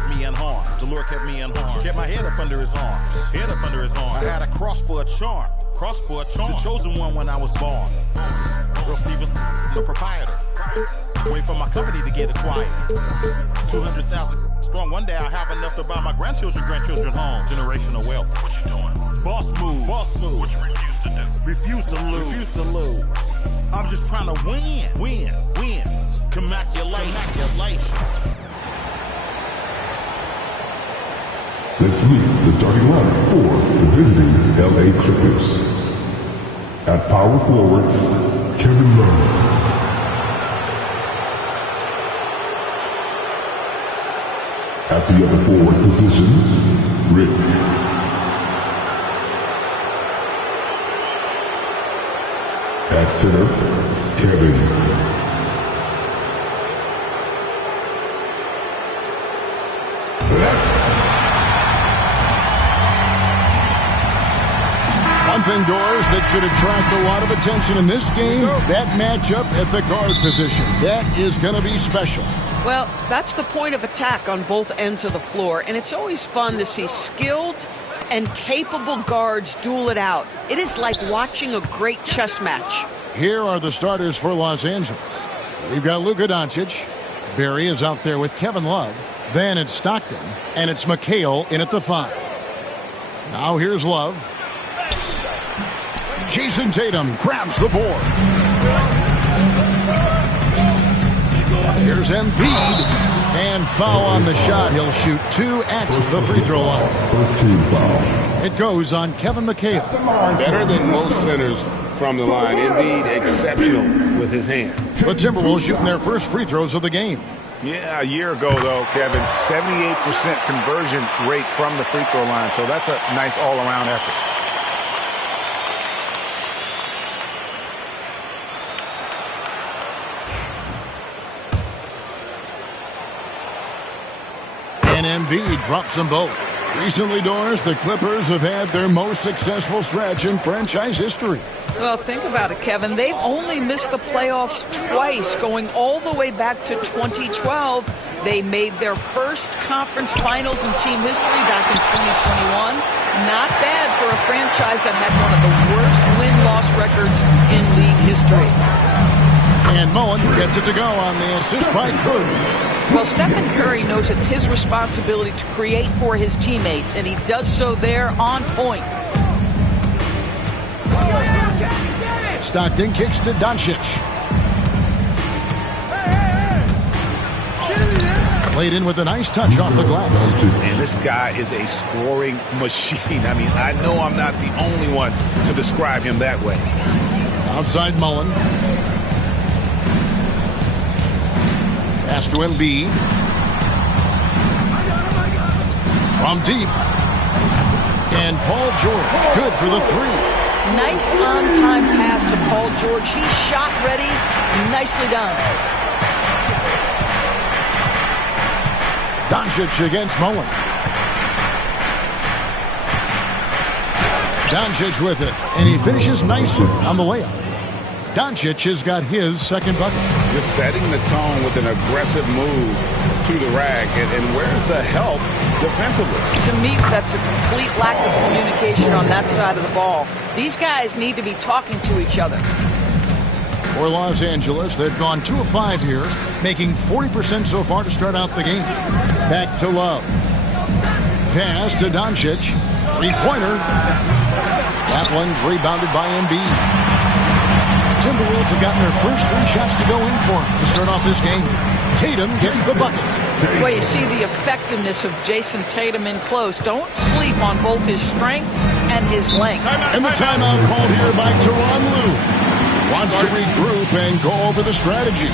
kept me unharmed. The Lord kept me unharmed. Kept my head up under his arms. Head up under his arms. I had a cross for a charm. Cross for a charm. The chosen one when I was born. Earl Stevens, the proprietor. Wait for my company to get acquired. 200,000 strong. One day I'll have enough to buy my grandchildren home. Generational wealth. What you doing? Boss move. Boss move. What you refuse to do? Refuse to lose. I'm just trying to win. Congratulations. Let's meet the starting lineup for the visiting LA Clippers. At power forward, Kevin Love. At the other forward position, Rick. At center, Kevin. One thing, Doris, that should attract a lot of attention in this game, that matchup at the guard position. That is going to be special. Well, that's the point of attack on both ends of the floor, and it's always fun to see skilled and capable guards duel it out. It is like watching a great chess match. Here are the starters for Los Angeles. We've got Luka Doncic. Barry is out there with Kevin Love. Then it's Stockton, and it's McHale in at the 5. Now here's Love. Jason Tatum grabs the board. Here's Embiid. And foul on the shot. He'll shoot 2 at the free throw line. First team foul. It goes on Kevin McHale. Better than most centers from the line. Embiid exceptional with his hands. The Timberwolves shooting their first free throws of the game. Yeah, a year ago, though, Kevin, 78% conversion rate from the free throw line. So that's a nice all-around effort. And Embiid drops them both. Recently, Doris, the Clippers have had their most successful stretch in franchise history. Well, think about it, Kevin. They've only missed the playoffs twice, going all the way back to 2012. They made their first conference finals in team history back in 2021. Not bad for a franchise that had one of the worst win-loss records in league history. And Mullen gets it to go on the assist by Curry. Well, Stephen Curry knows it's his responsibility to create for his teammates, and he does so there on point. Stockton kicks to Doncic. Played in with a nice touch off the glass. And this guy is a scoring machine. I mean, I know I'm not the only one to describe him that way. Outside Mullen. Pass to Embiid. From deep. And Paul George. Good for the 3. Nice on-time pass to Paul George. He's shot ready. Nicely done. Doncic against Mullen. Doncic with it. And he finishes nicely on the layup. Doncic has got his second bucket. Just setting the tone with an aggressive move to the rack. And where's the help defensively? To me, that's a complete lack of communication on that side of the ball. These guys need to be talking to each other. For Los Angeles, they've gone 2 of 5 here, making 40% so far to start out the game. Back to Love. Pass to Doncic. Three-pointer. That one's rebounded by Embiid. Timberwolves have gotten their first 3 shots to go in for to start off this game. Tatum gets the bucket. Well, you see the effectiveness of Jason Tatum in close. Don't sleep on both his strength and his length. And the timeout called here by Tyronn Lue. Wants to regroup and go over the strategy.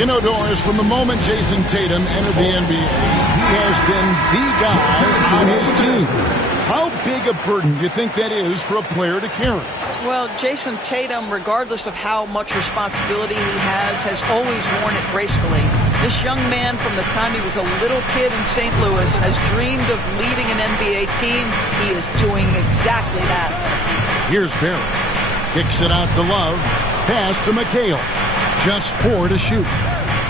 You know, Doris, from the moment Jason Tatum entered the NBA, he has been the guy on his team. How big a burden do you think that is for a player to carry? Well, Jason Tatum, regardless of how much responsibility he has always worn it gracefully. This young man, from the time he was a little kid in St. Louis, has dreamed of leading an NBA team. He is doing exactly that. Here's Barry. Kicks it out to Love. Pass to McHale. Just 4 to shoot.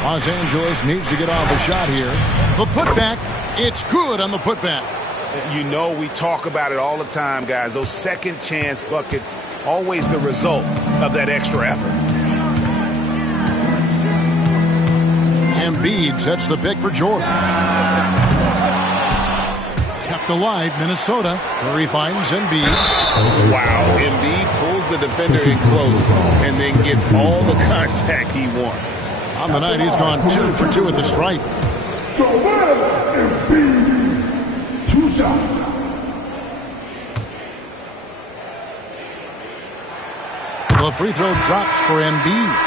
Los Angeles needs to get off a shot here. The putback It's good on the putback. You know, we talk about it all the time, guys. Those second chance buckets, always the result of that extra effort. Embiid sets the pick for George. Kept alive, Minnesota. Curry finds Embiid. Wow, Embiid pulls the defender in close and then gets all the contact he wants. On the night, he's gone 2 for 2 at the stripe. Embiid, 2 shots. The free throw drops for Embiid.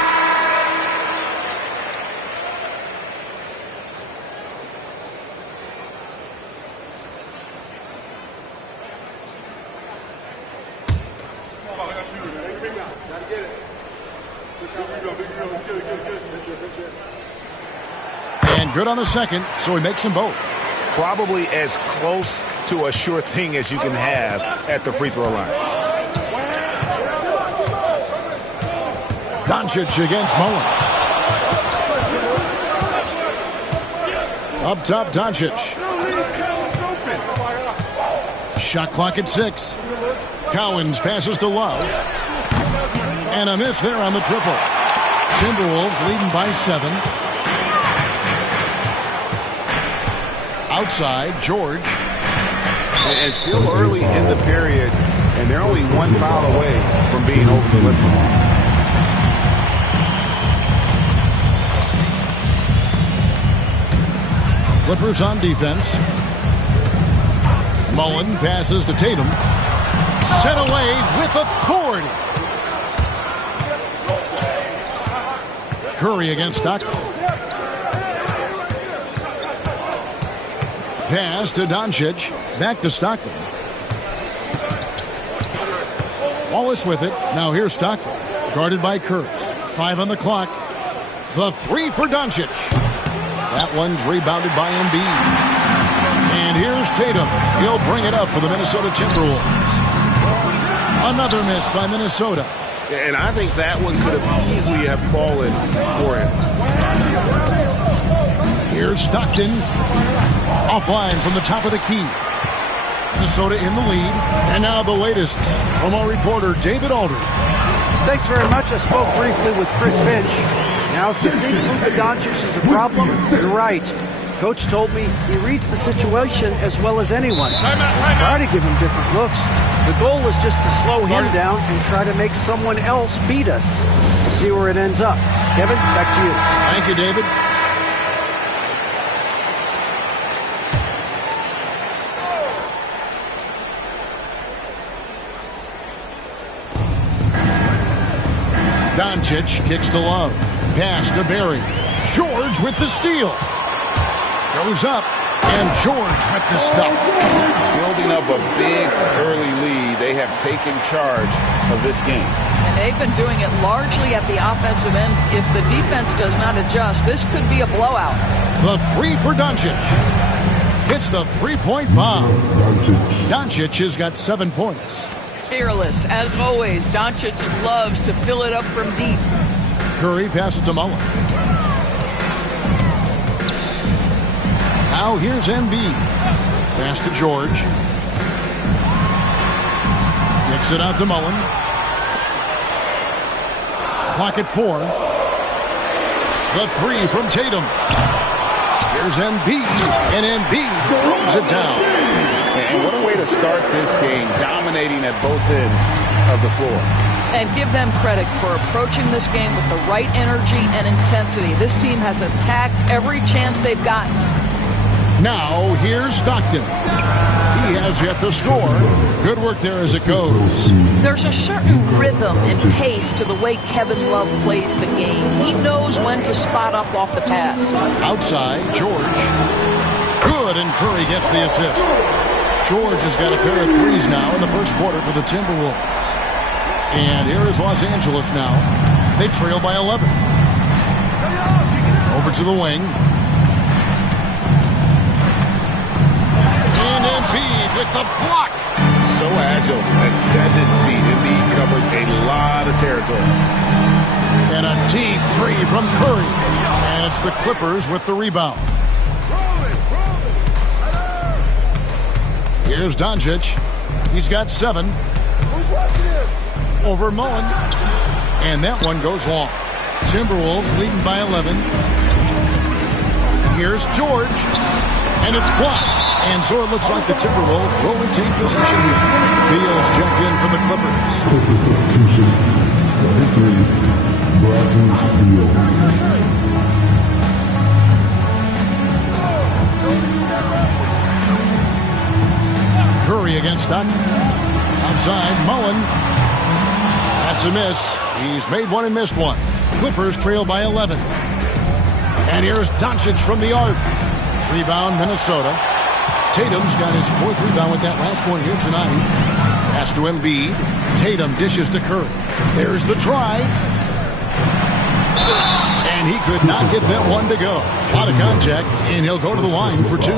And good on the second, so he makes them both. Probably as close to a sure thing as you can have at the free throw line. Doncic against Mullen. Up top, Doncic. Shot clock at 6. Cowens passes to Love. And a miss there on the triple. Timberwolves leading by 7. Outside, George. And still early in the period, and they're only 1 foul away from being over the limit. Clippers on defense. Mullen passes to Tatum. Sent away with authority. Curry against Stockton. Pass to Doncic. Back to Stockton. Wallace with it. Now here's Stockton. Guarded by Curry. 5 on the clock. The 3 for Doncic. That one's rebounded by Embiid. And here's Tatum. He'll bring it up for the Minnesota Timberwolves. Another miss by Minnesota. And I think that one could have easily have fallen for him. Here's Stockton. Offline from the top of the key. Minnesota in the lead. And now the latest from our reporter, David Aldridge. Thanks very much. I spoke briefly with Chris Finch. Now, if you think Luka Doncic is a problem, you're right. Coach told me he reads the situation as well as anyone. Try to give him different looks. The goal is just to slow him down and try to make someone else beat us. We'll see where it ends up. Kevin, back to you. Thank you, David. Doncic kicks to Love. Pass to Barry. George with the steal. Goes up, and George with the stuff. Building up a big early lead, they have taken charge of this game. And they've been doing it largely at the offensive end. If the defense does not adjust, this could be a blowout. The 3 for Doncic. Hits the three-point bomb. Doncic has got 7 points. Fearless, as always. Doncic loves to fill it up from deep. Curry passes to Mullen. Now here's Embiid. Pass to George. Kicks it out to Mullen. Clock at 4. The 3 from Tatum. Here's Embiid. And Embiid throws it down. And what a way to start this game, dominating at both ends of the floor. And give them credit for approaching this game with the right energy and intensity. This team has attacked every chance they've gotten. Now, here's Stockton. He has yet to score. Good work there as it goes. There's a certain rhythm and pace to the way Kevin Love plays the game. He knows when to spot up off the pass. Outside, George. Good, and Curry gets the assist. George has got a pair of threes now in the first quarter for the Timberwolves. And here is Los Angeles now. They trail by 11. Over to the wing. And Embiid with the block. So agile at 7 feet. Embiid covers a lot of territory. And a deep 3 from Curry. And it's the Clippers with the rebound. Here's Doncic. He's got 7. Who's watching him? Over Mullen. And that one goes long. Timberwolves leading by 11. Here's George. And it's blocked. And so it looks like the Timberwolves will retain possession here. Beal's checked in for the Clippers. Clipper substitution. Number 3, Bradley Beal. Curry against Stockton. Outside, Mullen. That's a miss. He's made one and missed one. Clippers trail by 11. And here's Doncic from the arc. Rebound, Minnesota. Tatum's got his 4th rebound with that last one here tonight. Pass to Embiid. Tatum dishes to Curry. There's the drive. And he could not get that one to go. A lot of contact, and he'll go to the line for 2.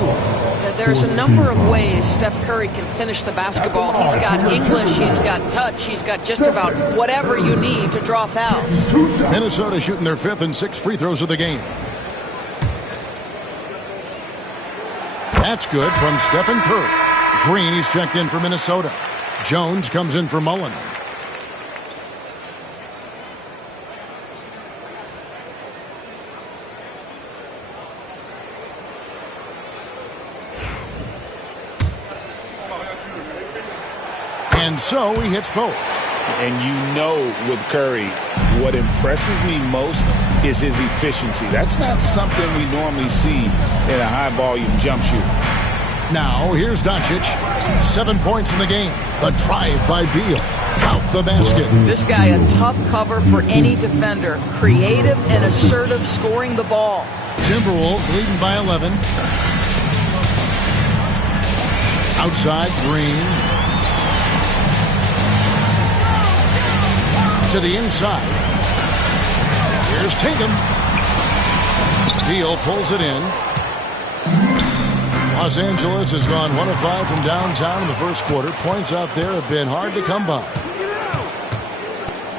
There's a number of ways Steph Curry can finish the basketball. He's got English, he's got touch, he's got just about whatever you need to draw fouls. Minnesota shooting their 5th and 6th free throws of the game. That's good from Stephen Curry. Green, he's checked in for Minnesota. Jones comes in for Mullen. And so he hits both. And you know with Curry, what impresses me most is his efficiency. That's not something we normally see in a high-volume jump shooter. Now, here's Doncic. 7 points in the game. The drive by Beal. Count the basket. This guy a tough cover for any defender. Creative and assertive scoring the ball. Timberwolves leading by 11. Outside, Green. To the inside. Here's Tatum. Beal pulls it in. Los Angeles has gone 1 of 5 from downtown in the first quarter. Points out there have been hard to come by.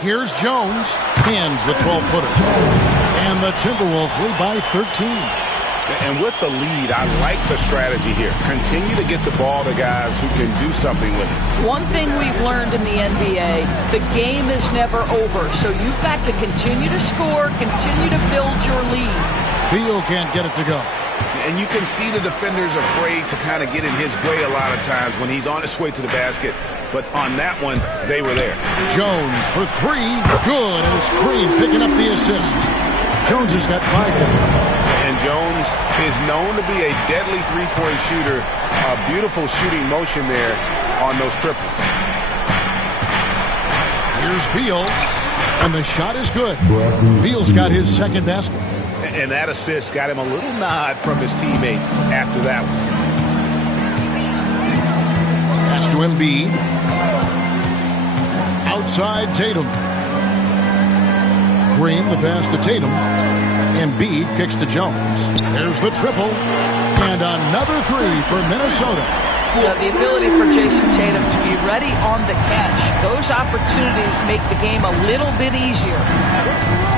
Here's Jones. Hands the 12-footer. And the Timberwolves lead by 13. And with the lead, I like the strategy here. Continue to get the ball to guys who can do something with it. One thing we've learned in the NBA, the game is never over. So you've got to continue to score, continue to build your lead. Beal can't get it to go. And you can see the defenders afraid to kind of get in his way a lot of times when he's on his way to the basket. But on that one, they were there. Jones for 3. Good. And it's Green picking up the assist. Jones has got 5 points. And Jones is known to be a deadly three-point shooter. A beautiful shooting motion there on those triples. Here's Beal. And the shot is good. Beal's got his 2nd basket. And that assist got him a little nod from his teammate after that one. Pass to Embiid. Outside Tatum. Green, the pass to Tatum. Embiid kicks to Jones. There's the triple. And another 3 for Minnesota. The ability for Jason Tatum to be ready on the catch. Those opportunities make the game a little bit easier.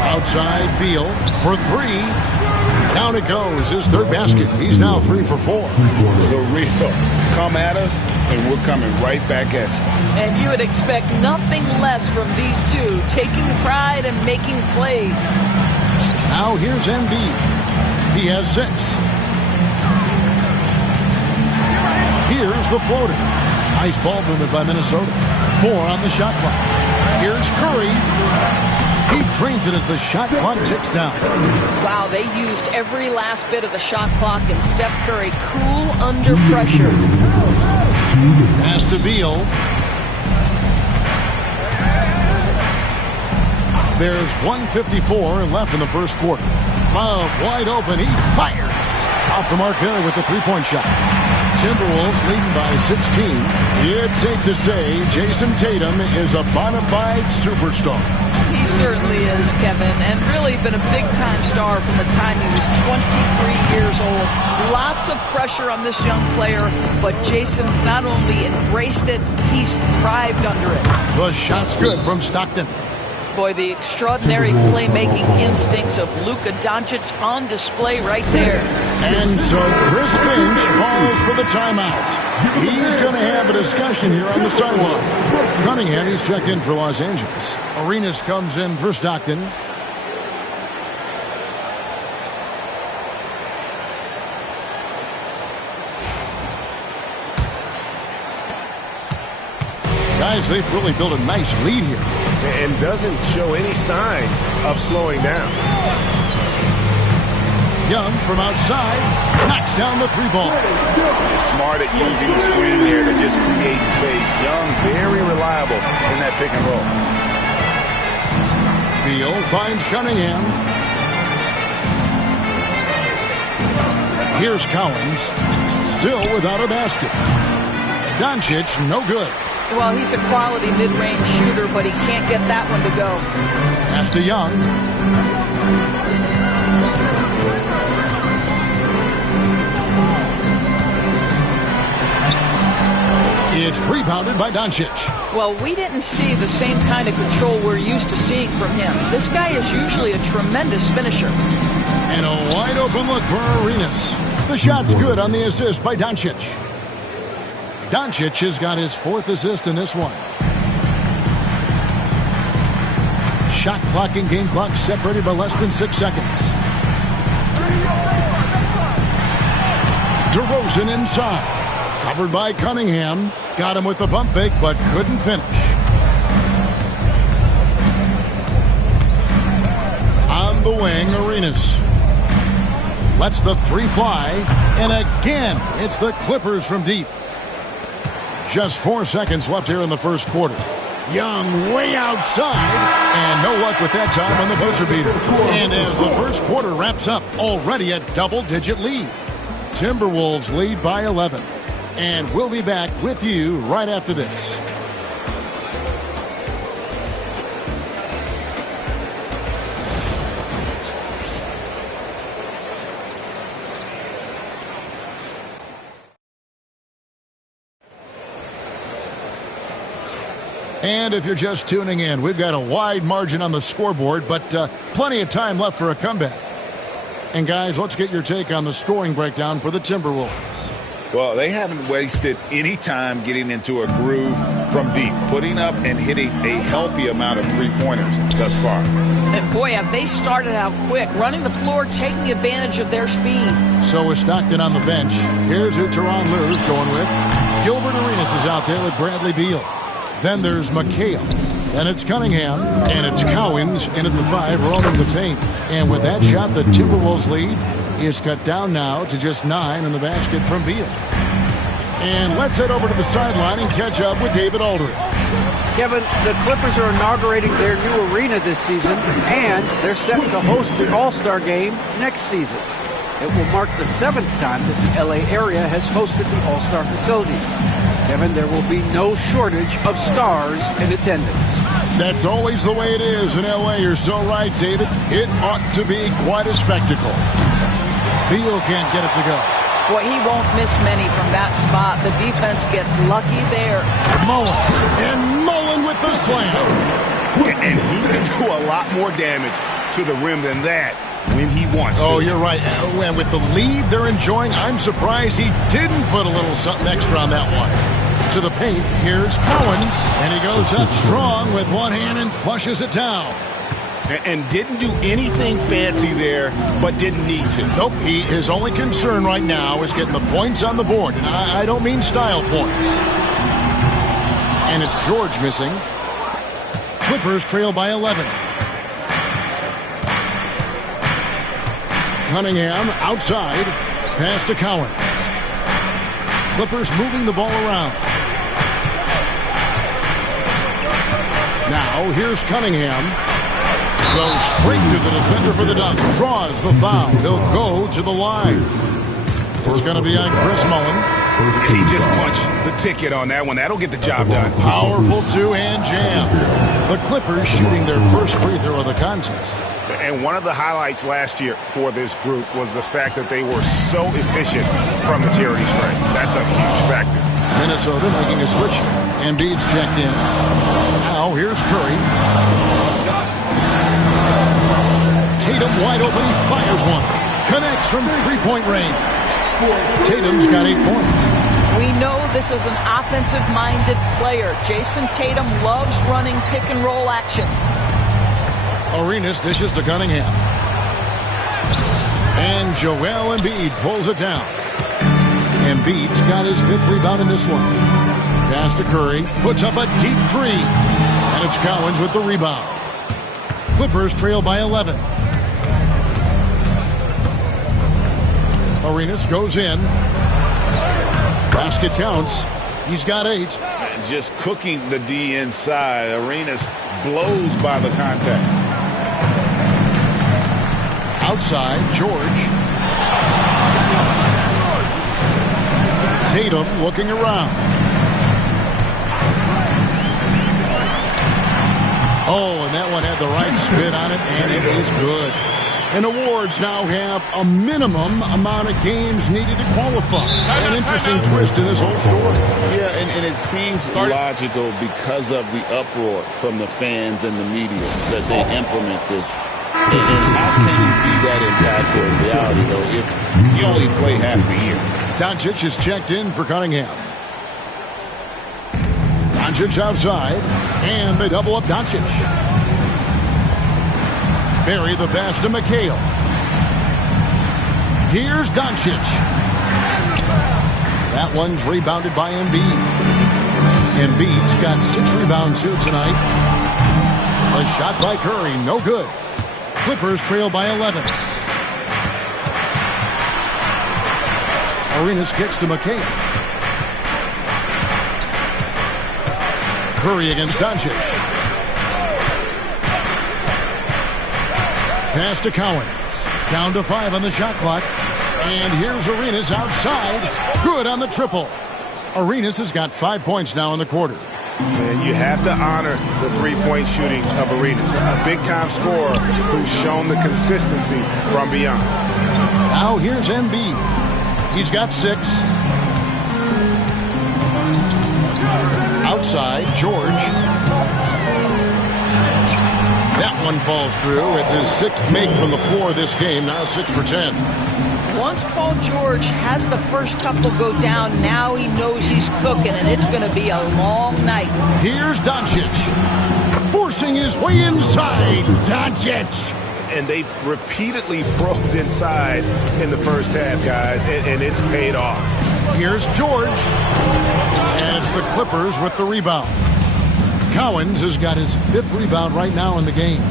Outside Beal for 3. Down it goes. His 3rd basket. He's now 3 for 4. The real. Come at us, and we're coming right back at you. And you would expect nothing less from these two, taking pride and making plays. Now here's Embiid. He has 6. Here's the floater. Nice ball movement by Minnesota. 4 on the shot clock. Here's Curry. He drains it as the shot clock ticks down. Wow, they used every last bit of the shot clock, and Steph Curry cool under pressure. Pass to Beal. There's 1:54 left in the first quarter. Love wide open. He fires. Off the mark there with the 3-point shot. Timberwolves leading by 16. It's safe to say Jason Tatum is a bona fide superstar. He certainly is, Kevin, and really been a big-time star from the time he was 23 years old. Lots of pressure on this young player, but Jason's not only embraced it, he's thrived under it. The shot's good from Stockton. Boy, the extraordinary playmaking instincts of Luka Doncic on display right there. And so Chris Finch calls for the timeout. He's going to have a discussion here on the sideline. Cunningham, he's checked in for Los Angeles. Arenas comes in for Stockton. Guys, they've really built a nice lead here. And doesn't show any sign of slowing down. Young from outside knocks down the three ball. He's smart at using the screen here to just create space. Young, very reliable in that pick and roll. Beal finds Cunningham. Here's Cowens, still without a basket. Doncic, no good. Well, he's a quality mid-range shooter, but he can't get that one to go. Pass to Young. It's rebounded by Doncic. Well, we didn't see the same kind of control we're used to seeing from him. This guy is usually a tremendous finisher. And a wide open look for Arenas. The shot's good on the assist by Doncic. Doncic has got his fourth assist in this one. Shot clock and game clock separated by less than 6 seconds. DeRozan inside. Covered by Cunningham. Got him with the pump fake, but couldn't finish. On the wing, Arenas. Lets the three fly. And again, it's the Clippers from deep. Just 4 seconds left here in the first quarter. Young way outside. And no luck with that time on the buzzer beater. And as the first quarter wraps up, already a double-digit lead. Timberwolves lead by 11. And we'll be back with you right after this. And if you're just tuning in, we've got a wide margin on the scoreboard, but plenty of time left for a comeback. And guys, let's get your take on the scoring breakdown for the Timberwolves. Well, they haven't wasted any time getting into a groove from deep, putting up and hitting a healthy amount of three-pointers thus far. And boy, have they started out quick, running the floor, taking advantage of their speed. So is Stockton on the bench. Here's who Tyronn Lue's going with. Gilbert Arenas is out there with Bradley Beal. Then there's McHale. Then it's Cunningham. And it's Cowens in at the 5, rolling the paint. And with that shot, the Timberwolves lead is cut down now to just 9 in the basket from Beal. And let's head over to the sideline and catch up with David Aldridge. Kevin, the Clippers are inaugurating their new arena this season, and they're set to host the All-Star Game next season. It will mark the 7th time that the LA area has hosted the All-Star facilities. Kevin, there will be no shortage of stars in attendance. That's always the way it is in LA. You're so right, David. It ought to be quite a spectacle. Beal can't get it to go. Boy, he won't miss many from that spot. The defense gets lucky there. Mullen. And Mullen with the slam. And he can do a lot more damage to the rim than that when he wants to. Oh, you're right. And with the lead they're enjoying, I'm surprised he didn't put a little something extra on that one. To the paint, here's Cowens. And he goes up strong with one hand and flushes it down. And didn't do anything fancy there, but didn't need to. Nope, his only concern right now is getting the points on the board. And I don't mean style points. And it's George missing. Clippers trail by 11. Cunningham outside. Pass to Cowens. Clippers moving the ball around. Now here's Cunningham. Goes straight to the defender for the dunk. Draws the foul. He'll go to the line. It's going to be on Chris Mullen. He just punched the ticket on that one. That'll get the job done. Powerful two-hand jam. The Clippers shooting their first free throw of the contest. And one of the highlights last year for this group was the fact that they were so efficient from the charity stripe. That's a huge factor. Minnesota making a switch. Embiid's checked in. Now here's Curry. Tatum wide open. He fires one. Connects from three-point range. Tatum's got 8 points. We know this is an offensive-minded player. Jason Tatum loves running pick-and-roll action. Arenas dishes to Cunningham. And Joel Embiid pulls it down. Embiid's got his 5th rebound in this one. Pass to Curry, puts up a deep 3. And it's Cowens with the rebound. Clippers trail by 11. Arenas goes in. Basket counts. He's got 8. Just cooking the D inside. Arenas blows by the contact. Outside, George. Tatum looking around. Oh, and that one had the right spin on it, and it is good. And awards now have a minimum amount of games needed to qualify. An interesting twist in this whole story. Yeah, and it seems logical because of the uproar from the fans and the media that they implement this. And how can you be that impactful in reality, though, if you only play half the year? Doncic is checked in for Cunningham. Doncic outside, and they double up Doncic. Barry the pass to McHale. Here's Doncic. That one's rebounded by Embiid. Embiid's got 6 rebounds here tonight. A shot by Curry, no good. Clippers trail by 11. Arenas kicks to McHale. Curry against Doncic. Pass to Cowens. Down to 5 on the shot clock. And here's Arenas outside. Good on the triple. Arenas has got 5 points now in the quarter. And you have to honor the three-point shooting of Arenas. A big-time scorer who's shown the consistency from beyond. Now here's Embiid. He's got 6. Outside, George. That one falls through. It's his 6th make from the floor this game. Now 6 for 10. Once Paul George has the first couple go down, now he knows he's cooking, and it's going to be a long night. Here's Doncic. Forcing his way inside. Doncic. And they've repeatedly probed inside in the first half, guys, and it's paid off. Here's George. And it's the Clippers with the rebound. Cowens has got his 5th rebound right now in the game.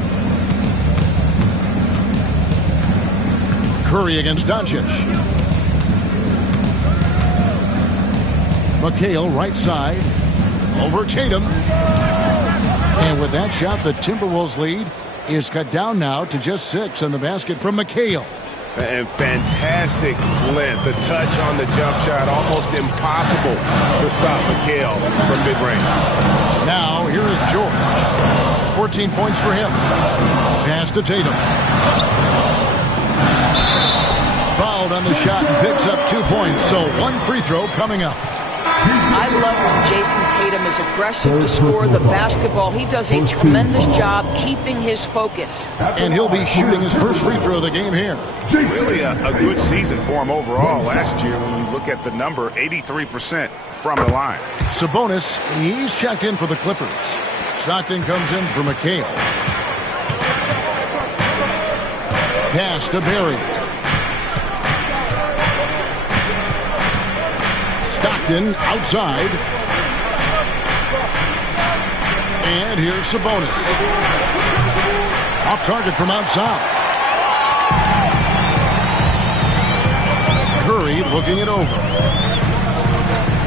Curry against Doncic. McHale right side. Over Tatum. And with that shot, the Timberwolves lead is cut down now to just 6 on the basket from McHale. And fantastic length. The touch on the jump shot, almost impossible to stop McHale from mid-range. Now, here is George. 14 points for him. Pass to Tatum. Fouled on the shot and picks up 2 points. So 1 free throw coming up. I love when Jason Tatum is aggressive to score the basketball. He does a tremendous job keeping his focus. And he'll be shooting his first free throw of the game here. Really a good season for him overall last year when you look at the number, 83% from the line. Sabonis, he's checked in for the Clippers. Stockton comes in for McHale. Pass to Barry. Stockton outside. And here's Sabonis. Off target from outside. Curry looking it over.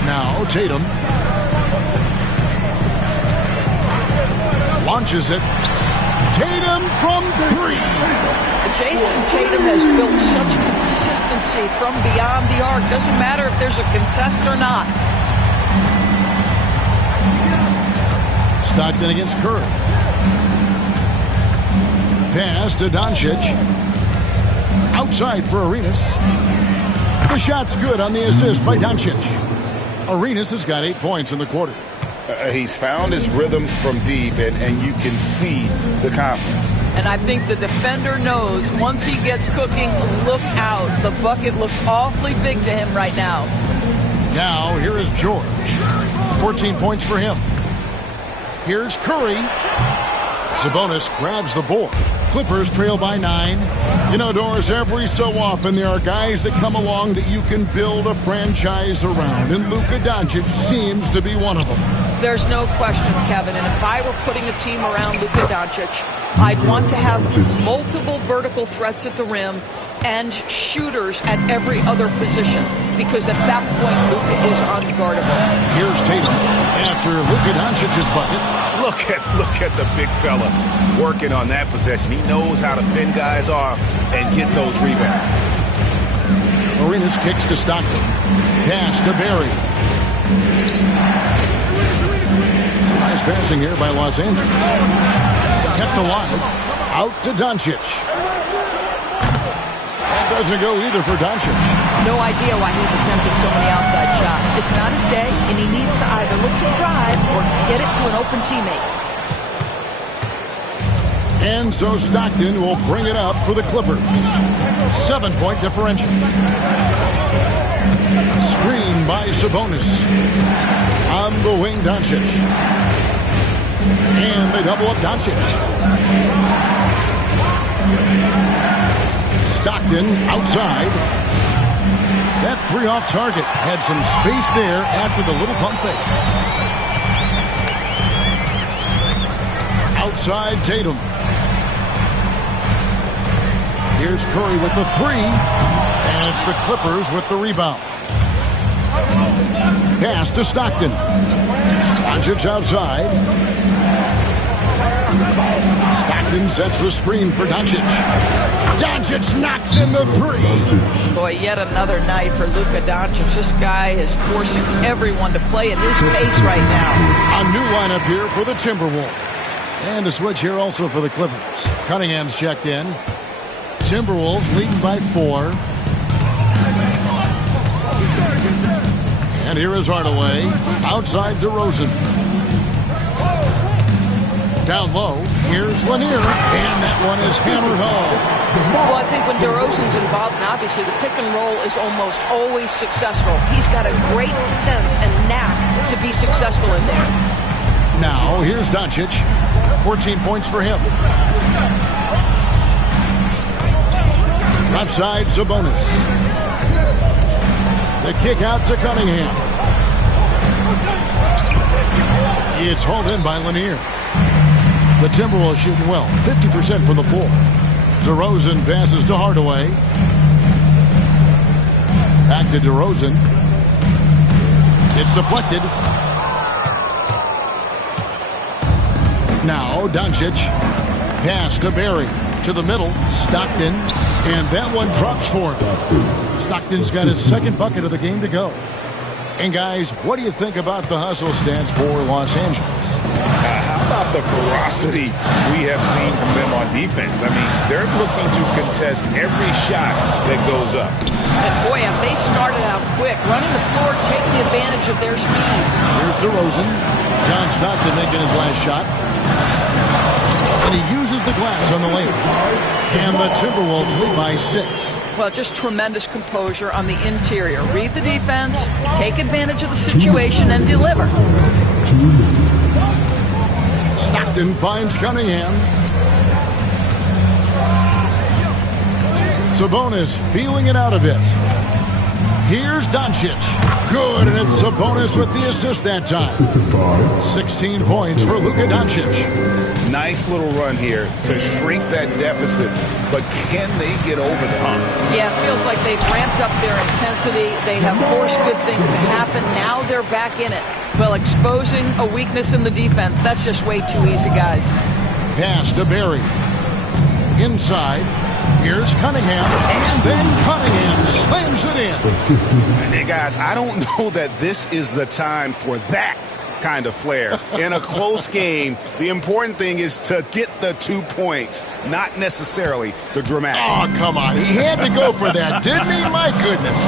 Now Tatum. Launches it. Tatum from 3. Jason Tatum has built such consistency from beyond the arc. Doesn't matter if there's a contest or not. Stockton against Curry. Pass to Doncic. Outside for Arenas. The shot's good on the assist by Doncic. Arenas has got 8 points in the quarter. He's found his rhythm from deep, and you can see the confidence. And I think the defender knows once he gets cooking, look out. The bucket looks awfully big to him right now. Now, here is is George. 14 points for him. Here's Curry. Sabonis grabs the board. Clippers trail by 9. You know, Doris, every so often there are guys that come along that you can build a franchise around, and Luka Doncic seems to be one of them. There's no question, Kevin, and if I were putting a team around Luka Doncic, I'd want to have multiple vertical threats at the rim and shooters at every other position, because at that point, Luka is unguardable. Here's Tatum after Luka Doncic's bucket. Look at the big fella working on that possession. He knows how to fend guys off and get those rebounds. Arenas kicks to Stockton. Pass to Barry. Nice passing here by Los Angeles. Kept alive. Out to Doncic. That doesn't go either for Doncic. No idea why he's attempting so many outside shots. It's not his day, and he needs to either look to drive or get it to an open teammate. And so Stockton will bring it up for the Clippers. 7-point differential. Screen by Sabonis. On the wing, Doncic. And they double up Doncic. Stockton outside. That 3 off target had some space there after the little pump fake. Outside Tatum. Here's Curry with the 3. And it's the Clippers with the rebound. Pass to Stockton. Doncic outside. Stockton sets the screen for Doncic. Doncic knocks in the 3. Boy, yet another night for Luka Doncic. This guy is forcing everyone to play at his pace right now. A new lineup here for the Timberwolves. And a switch here also for the Clippers. Cunningham's checked in. Timberwolves leading by 4. And here is Hardaway. Outside DeRozan. Down low, here's Lanier, and that one is hammered home. Well, I think when DeRozan's involved, and obviously the pick and roll is almost always successful. He's got a great sense and knack to be successful in there. Now, here's Doncic. 14 points for him. Left side, Sabonis. The kick out to Cunningham. It's hauled in by Lanier. The Timberwolves shooting well, 50% from the floor. DeRozan passes to Hardaway. Back to DeRozan. It's deflected. Now Doncic. Pass to Barry. To the middle. Stockton. And that one drops for him. Stockton's got his second bucket of the game to go. And guys, what do you think about the hustle stance for Los Angeles? How about the ferocity we have seen from them on defense? I mean, they're looking to contest every shot that goes up. And boy, have they started out quick, running the floor, taking advantage of their speed. Here's DeRozan. John Stockton making his last shot. And he uses the glass on the layup. And the Timberwolves lead by 6. Well, just tremendous composure on the interior. Read the defense, take advantage of the situation, and deliver. Stockton finds Cunningham. Sabonis feeling it out a bit. Here's Doncic. Good, and it's Sabonis with the assist that time. 16 points for Luka Doncic. Nice little run here to shrink that deficit, but can they get over the hump? Yeah, it feels like they've ramped up their intensity. They have forced good things to happen. Now they're back in it. Well, exposing a weakness in the defense, that's just way too easy, guys. Pass to Barry. Inside. Here's Cunningham, and then Cunningham slams it in. Hey, guys, I don't know that this is the time for that kind of flair. In a close game, the important thing is to get the 2 points, not necessarily the dramatics. Oh, come on. He had to go for that, didn't he? My goodness.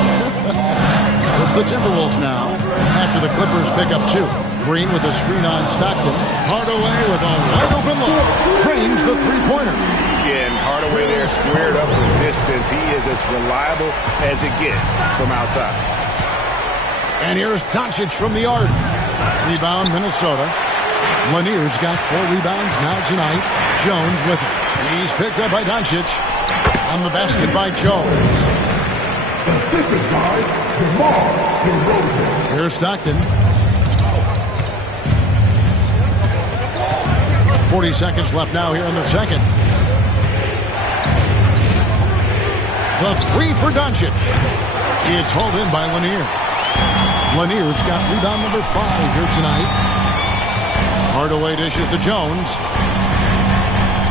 It's the Timberwolves now, after the Clippers pick up 2. Green with a screen on Stockton. Hardaway with a wide open look. Trains the three-pointer. Again, Hardaway there squared up from distance. He is as reliable as it gets from outside. And here's Doncic from the arc. Rebound, Minnesota. Lanier's got 4 rebounds now tonight. Jones with it. He's picked up by Doncic. On the basket by Jones. Assisted by DeMar DeRozan. Here's Stockton. 40 seconds left now here in the second. The 3 for Doncic. It's hauled in by Lanier. Lanier's got rebound number 5 here tonight. Hardaway dishes to Jones.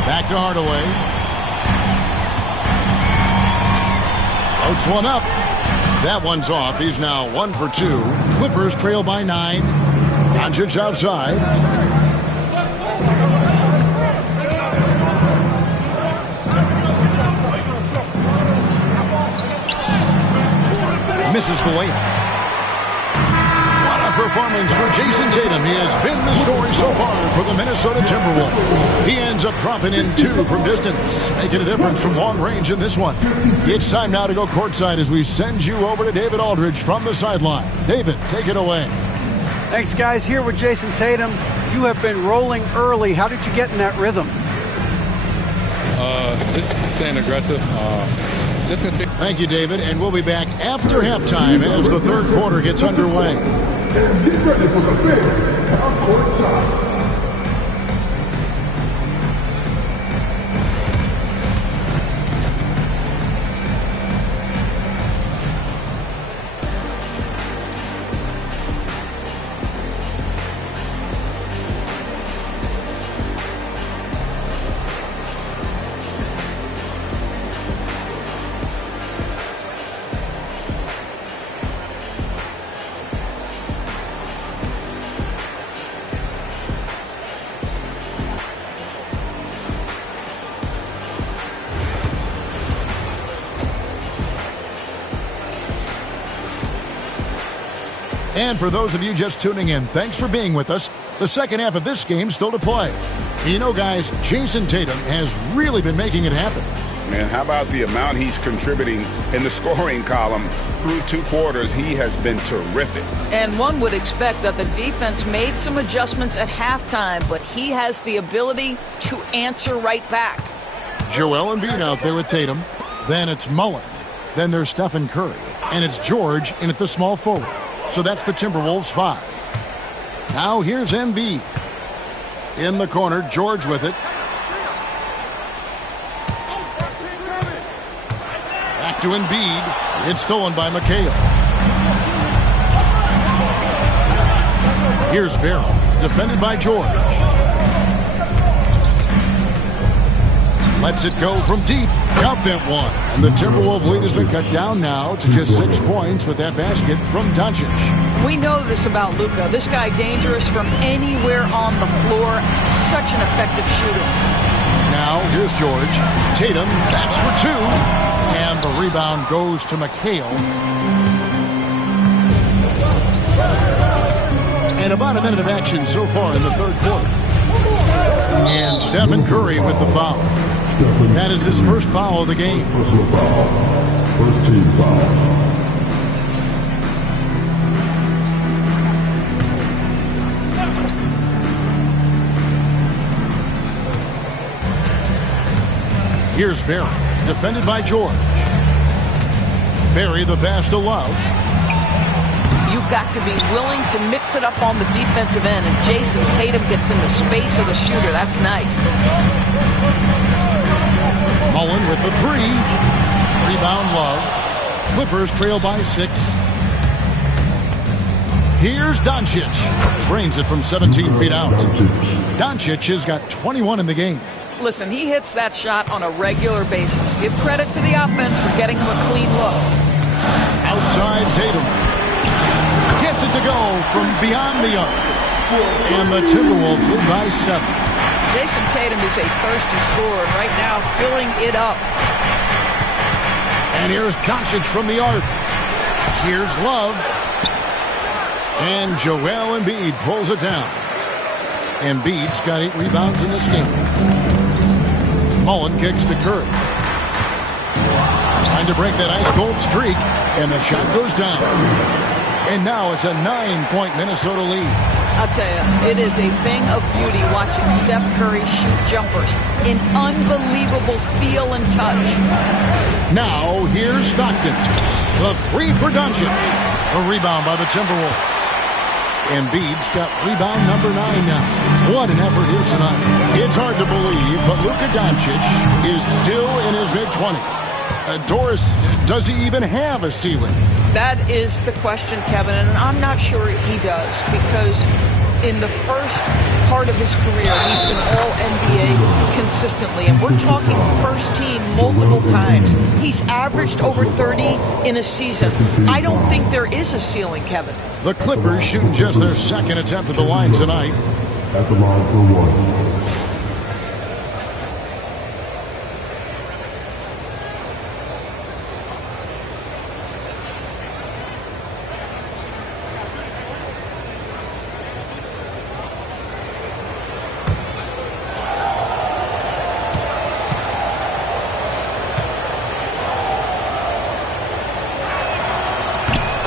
Back to Hardaway. Floats one up. That one's off. He's now 1 for 2. Clippers trail by 9. Doncic outside. Misses the layup. What a performance for Jason Tatum. He has been the story so far for the Minnesota Timberwolves. He ends up dropping in 2 from distance, making a difference from long range in this one. It's time now to go courtside as we send you over to David Aldridge from the sideline. David, take it away. Thanks, guys. Here with Jason Tatum. You have been rolling early. How did you get in that rhythm? Just staying aggressive. Thank you, David. And we'll be back after halftime as the third quarter gets underway. And get ready for the big courtside. And for those of you just tuning in, thanks for being with us. The second half of this game still to play. You know, guys, Jason Tatum has really been making it happen. Man, how about the amount he's contributing in the scoring column? Through 2 quarters, he has been terrific. And one would expect that the defense made some adjustments at halftime, but he has the ability to answer right back. Joel Embiid out there with Tatum. Then it's Mullen. Then there's Stephen Curry. And it's George in at the small forward. So that's the Timberwolves 5. Now here's Embiid. In the corner, George with it. Back to Embiid. It's stolen by McHale. Here's Barrow. Defended by George. Lets it go from deep. Got that one. And the Timberwolves lead has been cut down now to just 6 points with that basket from Doncic. We know this about Luka. This guy dangerous from anywhere on the floor. Such an effective shooter. Now here's George. Tatum, that's for 2. And the rebound goes to McHale. And about a minute of action so far in the third quarter. And Stephen Curry with the foul. That is his first foul of the game. Personal foul. First team foul. Here's Barry, defended by George. Barry the pass to Love. You've got to be willing to mix it up on the defensive end, and Jason Tatum gets in the space of the shooter. That's nice. Mullen with the 3. Rebound Love. Clippers trail by 6. Here's Doncic. Drains it from 17 feet out. Doncic has got 21 in the game. Listen, he hits that shot on a regular basis. Give credit to the offense for getting him a clean look. Outside Tatum. Gets it to go from beyond the arc. And the Timberwolves lead by 7. Jason Tatum is a thirsty scorer right now, filling it up. And here's Doncic from the arc. Here's Love. And Joel Embiid pulls it down. Embiid's got 8 rebounds in this game. Mullen kicks to Curry. Trying to break that ice-cold streak. And the shot goes down. And now it's a 9-point Minnesota lead. I'll tell you, it is a thing of beauty watching Steph Curry shoot jumpers in unbelievable feel and touch. Now, here's Stockton. The three for Doncic. A rebound by the Timberwolves. Embiid's got rebound number 9 now. What an effort here tonight. It's hard to believe, but Luka Doncic is still in his mid-20s. Doris, does he even have a ceiling? That is the question, Kevin, and I'm not sure he does, because in the first part of his career, he's been All-NBA consistently, and we're talking first team multiple times. He's averaged over 30 in a season. I don't think there is a ceiling, Kevin. The Clippers shooting just their second attempt at the line tonight. At the line for one.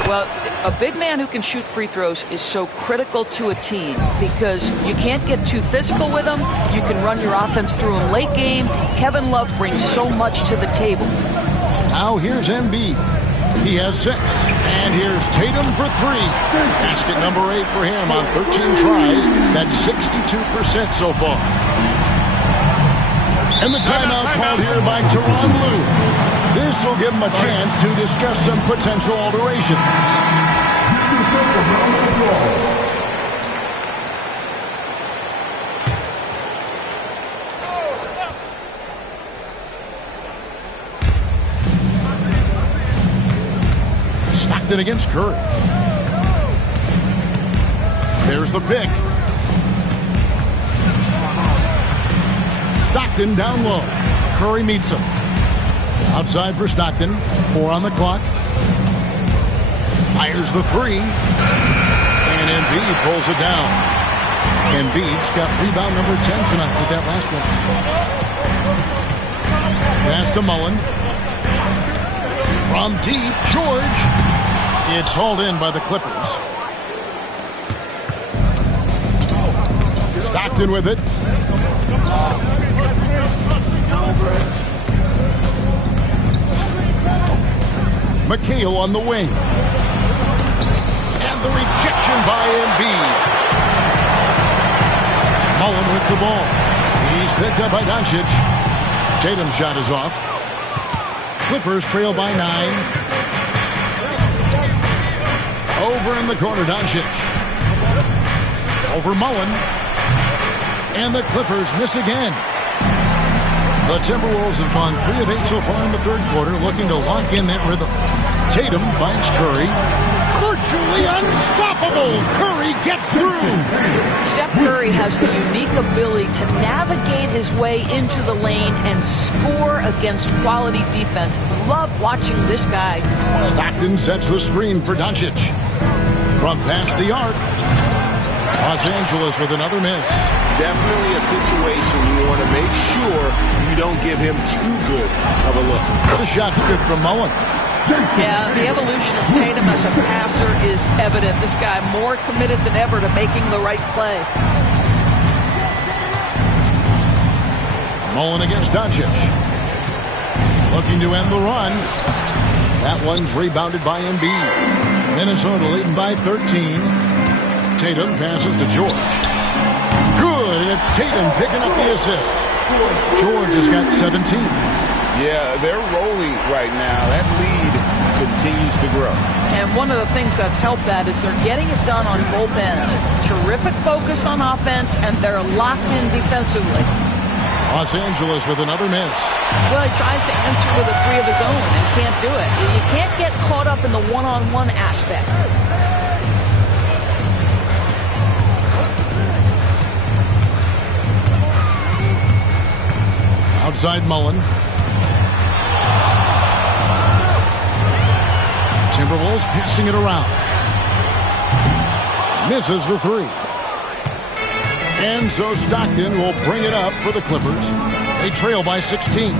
Well, a big man who can shoot free throws is so critical to a team because you can't get too physical with him. You can run your offense through in late game. Kevin Love brings so much to the table. Now here's Embiid. He has 6. And here's Tatum for 3. Basket number 8 for him on 13 tries. That's 62% so far. And the timeout called here by Tyronn Lue. This will give him a chance to discuss some potential alterations. Stockton against Curry. There's the pick. Stockton down low. Curry meets him. Outside for Stockton. 4 on the clock. Fires the 3. And Embiid pulls it down. Embiid's got rebound number 10 tonight with that last one. Pass to Mullen. From deep, George. It's hauled in by the Clippers. Stockton with it. McHale on the wing. And the rejection by Embiid. Mullen with the ball. He's picked up by Doncic. Tatum's shot is off. Clippers trail by 9. Over in the corner, Doncic. Over Mullen. And the Clippers miss again. The Timberwolves have gone 3 of 8 so far in the third quarter, looking to lock in that rhythm. Tatum finds Curry. Virtually unstoppable. Curry gets through. Steph Curry has the unique ability to navigate his way into the lane and score against quality defense. Love watching this guy. Stockton sets the screen for Doncic. From past the arc. Los Angeles with another miss. Definitely a situation you want to make sure you don't give him too good of a look. The shot's good from Mullen. Yeah, the evolution of Tatum as a passer is evident. This guy more committed than ever to making the right play. Mullen against Doncic. Looking to end the run. That one's rebounded by Embiid. Minnesota leading by 13. Tatum passes to George. Good, and it's Tatum picking up the assist. George has got 17. Yeah, they're rolling right now. That lead continues to grow. And one of the things that's helped that is they're getting it done on both ends. Terrific focus on offense, and they're locked in defensively. Los Angeles with another miss. Well, he tries to answer with a 3 of his own and can't do it. You can't get caught up in the one-on-one aspect. Outside Mullen. Timberwolves passing it around. Misses the 3. And so Stockton will bring it up for the Clippers. They trail by 16.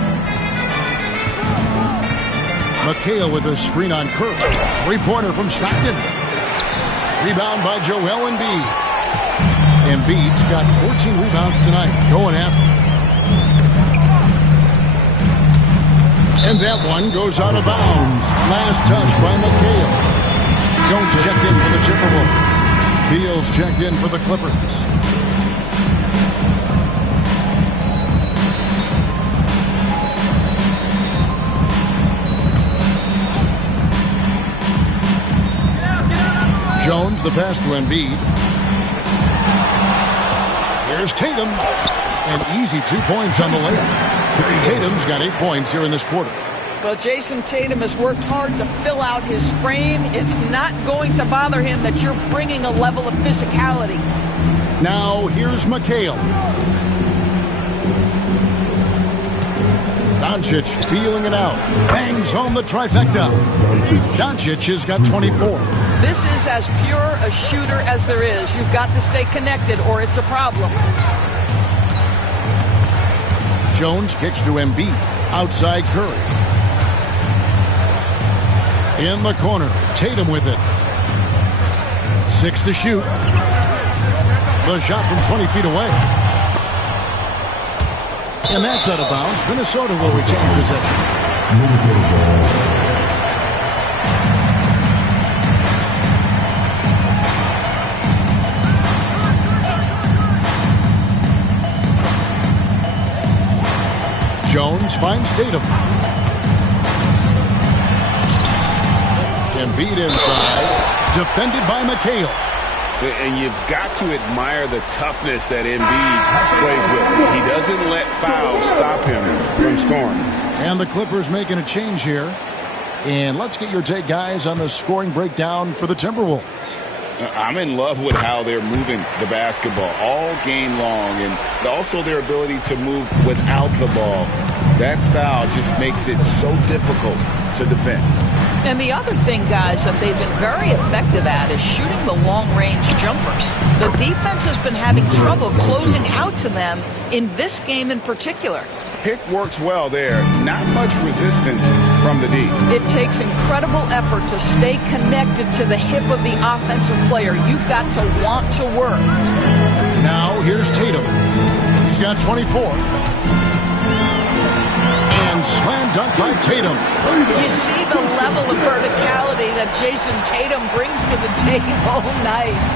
McHale with a screen on Curry. 3-pointer from Stockton. Rebound by Joel Embiid. Embiid's got 14 rebounds tonight, going after. And that one goes out of bounds. Last touch by McHale. Jones checked in for the Timberwolves. Beals checked in for the Clippers. Jones, the pass to Embiid. Here's Tatum. An easy 2 points on the layup. Tatum's got 8 points here in this quarter. Well, Jason Tatum has worked hard to fill out his frame. It's not going to bother him that you're bringing a level of physicality. Now, here's McHale. Doncic feeling it out. Bangs home the trifecta. Doncic has got 24. This is as pure a shooter as there is. You've got to stay connected or it's a problem. Jones kicks to Embiid. Outside Curry. In the corner. Tatum with it. 6 to shoot. The shot from 20 feet away. And that's out of bounds. Minnesota will retain possession. Jones finds Tatum. Embiid inside. Defended by McHale. And you've got to admire the toughness that Embiid plays with. He doesn't let fouls stop him from scoring. And the Clippers making a change here. And let's get your take, guys, on the scoring breakdown for the Timberwolves. I'm in love with how they're moving the basketball all game long, and also their ability to move without the ball. That style just makes it so difficult to defend. And the other thing, guys, that they've been very effective at is shooting the long-range jumpers. The defense has been having trouble closing out to them in this game in particular. Pick works well there. Not much resistance from the D. It takes incredible effort to stay connected to the hip of the offensive player. You've got to want to work. Now here's Tatum. He's got 24. And slam dunk by Tatum. You see the level of verticality that Jason Tatum brings to the table. Nice.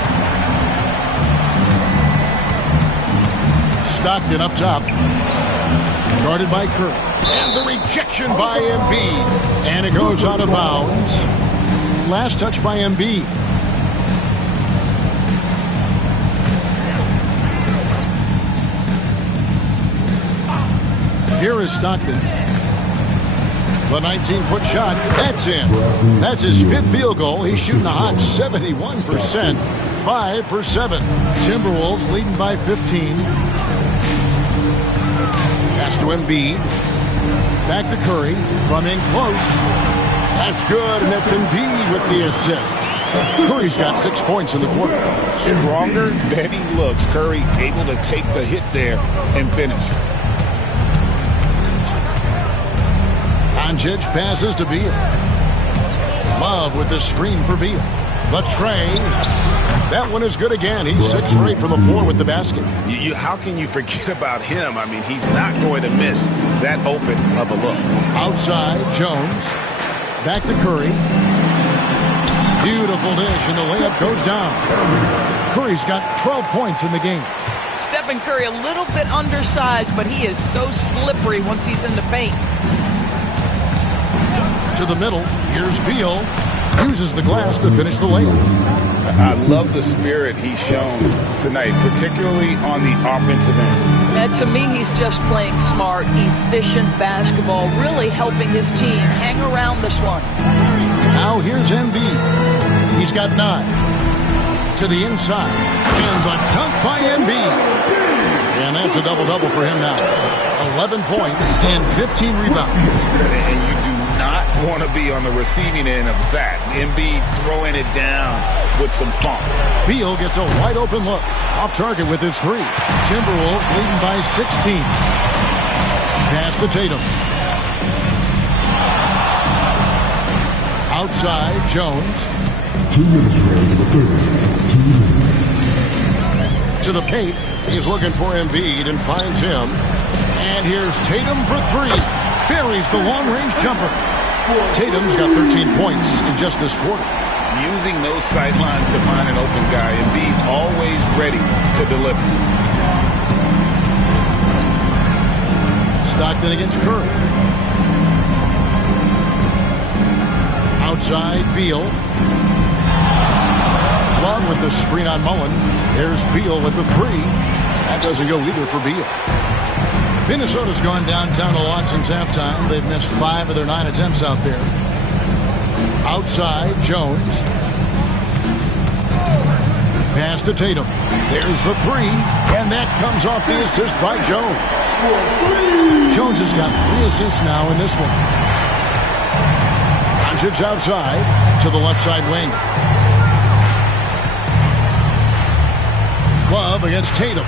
Stockton up top. Guarded by Curry. And the rejection by Embiid. And it goes out of bounds. Last touch by Embiid. Here is Stockton. The 19-foot shot. That's in. That's his 5th field goal. He's shooting a hot 71%. 5 for 7. Timberwolves leading by 15. Pass to Embiid. Back to Curry. From in close. That's good, and that's Embiid with the assist. Curry's got 6 points in the quarter. Stronger than he looks. Curry able to take the hit there and finish. Doncic passes to Beal. Love with the screen for Beal. The tray. That one is good again. He's 6 for 8 from the floor with the basket. How can you forget about him? I mean, he's not going to miss that open of a look. Outside, Jones. Back to Curry. Beautiful dish, and the layup goes down. Curry's got 12 points in the game. Stephen Curry, a little bit undersized, but he is so slippery once he's in the paint. To the middle. Here's Beal. Uses the glass to finish the layup. I love the spirit he's shown tonight, particularly on the offensive end. And to me, he's just playing smart, efficient basketball, really helping his team hang around this one. Now here's Embiid. He's got 9. To the inside. And the dunk by Embiid. And that's a double-double for him now. 11 points and 15 rebounds. And you do not want to be on the receiving end of that. Embiid throwing it down with some funk. Beal gets a wide-open look. Off target with his 3. Timberwolves leading by 16. Pass to Tatum. Outside, Jones. 2 minutes remaining in the third. 2 minutes. To the paint. He's looking for Embiid and finds him. And here's Tatum for 3. Buries the long-range jumper. Tatum's got 13 points in just this quarter. Using those sight lines to find an open guy and being always ready to deliver. Stockton against Curry. Outside, Beal. Love with the screen on Mullen. There's Beal with the 3. That doesn't go either for Beal. Minnesota's gone downtown a lot since halftime. They've missed 5 of their 9 attempts out there. Outside, Jones. Pass to Tatum. There's the 3. And that comes off the assist by Jones. Jones has got 3 assists now in this one. Doncic outside to the left side wing. Love against Tatum.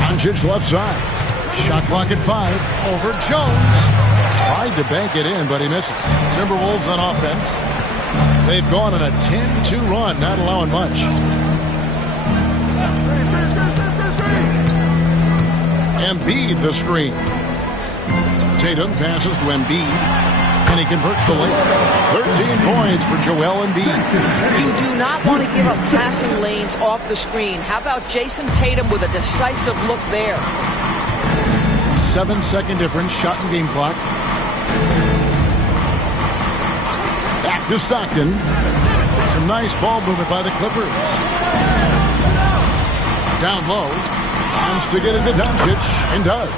Doncic left side. Shot clock at 5. Over Jones. Tried to bank it in, but he misses. Timberwolves on offense. They've gone on a 10-2 run, not allowing much. Embiid the screen. Tatum passes to Embiid, and he converts the layup. 13 points for Joel Embiid. You do not want to give up passing lanes off the screen. How about Jason Tatum with a decisive look there? 7-second difference, shot and game clock. Back to Stockton. Some nice ball movement by the Clippers. Down low. Wants to get into Doncic, and does.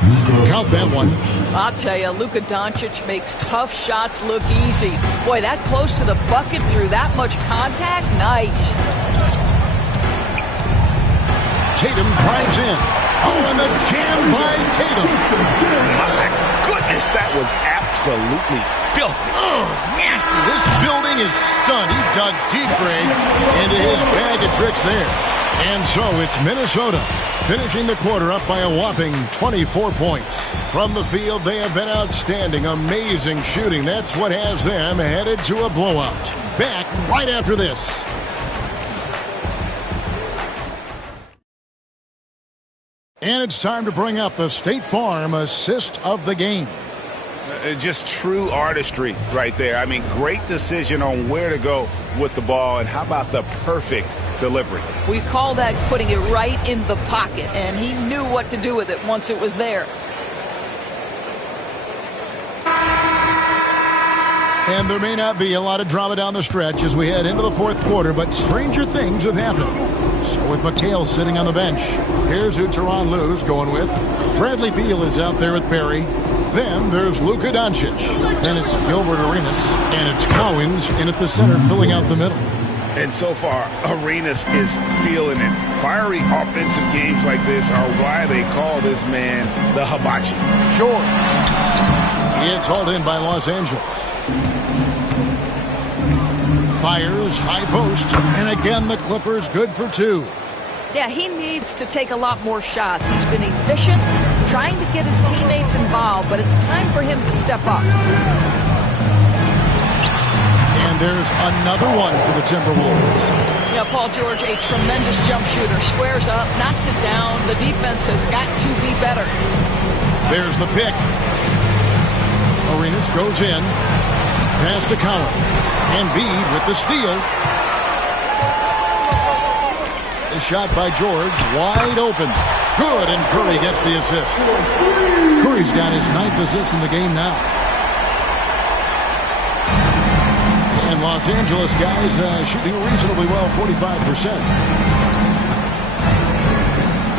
Count that one. I'll tell you, Luka Doncic makes tough shots look easy. Boy, that close to the bucket through that much contact? Nice. Tatum drives in. Oh, and the jam by Tatum. My goodness, that was absolutely filthy. Oh, nasty. This building is stunned. He dug deep, Greg, into his bag of tricks there. And so it's Minnesota finishing the quarter up by a whopping 24 points. From the field, they have been outstanding. Amazing shooting. That's what has them headed to a blowout. Back right after this. And it's time to bring up the State Farm assist of the game. Just true artistry right there. I mean, great decision on where to go with the ball, and how about the perfect delivery? We call that putting it right in the pocket, and he knew what to do with it once it was there. And there may not be a lot of drama down the stretch as we head into the fourth quarter, but stranger things have happened. So with McHale sitting on the bench, here's who Tyronn Lue's going with. Bradley Beal is out there with Barry. Then there's Luka Doncic. Then it's Gilbert Arenas. And it's Cowens in at the center, filling out the middle. And so far, Arenas is feeling it. Fiery offensive games like this are why they call this man the Hibachi. Sure. It's hauled in by Los Angeles. Fires, high post, and again the Clippers good for 2. Yeah, he needs to take a lot more shots. He's been efficient, trying to get his teammates involved, but it's time for him to step up. And there's another one for the Timberwolves. Yeah, Paul George, a tremendous jump shooter. Squares up, knocks it down. The defense has got to be better. There's the pick. Arenas goes in. Pass to Collins. Embiid with the steal. The shot by George, wide open. Good, and Curry gets the assist. Curry's got his 9th assist in the game now. And Los Angeles guys shooting reasonably well, 45%.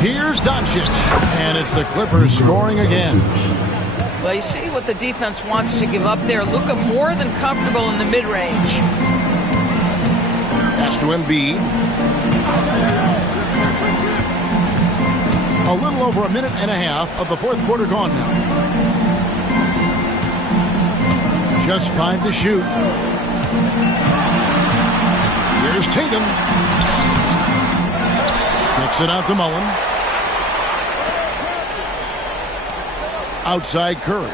Here's Doncic, and it's the Clippers scoring again. Well, you see what the defense wants to give up there. Luka more than comfortable in the mid-range. Pass to Embiid. A little over a minute and a half of the fourth quarter gone now. Just 5 to shoot. Here's Tatum. Kicks it out to Mullen. Outside Curry.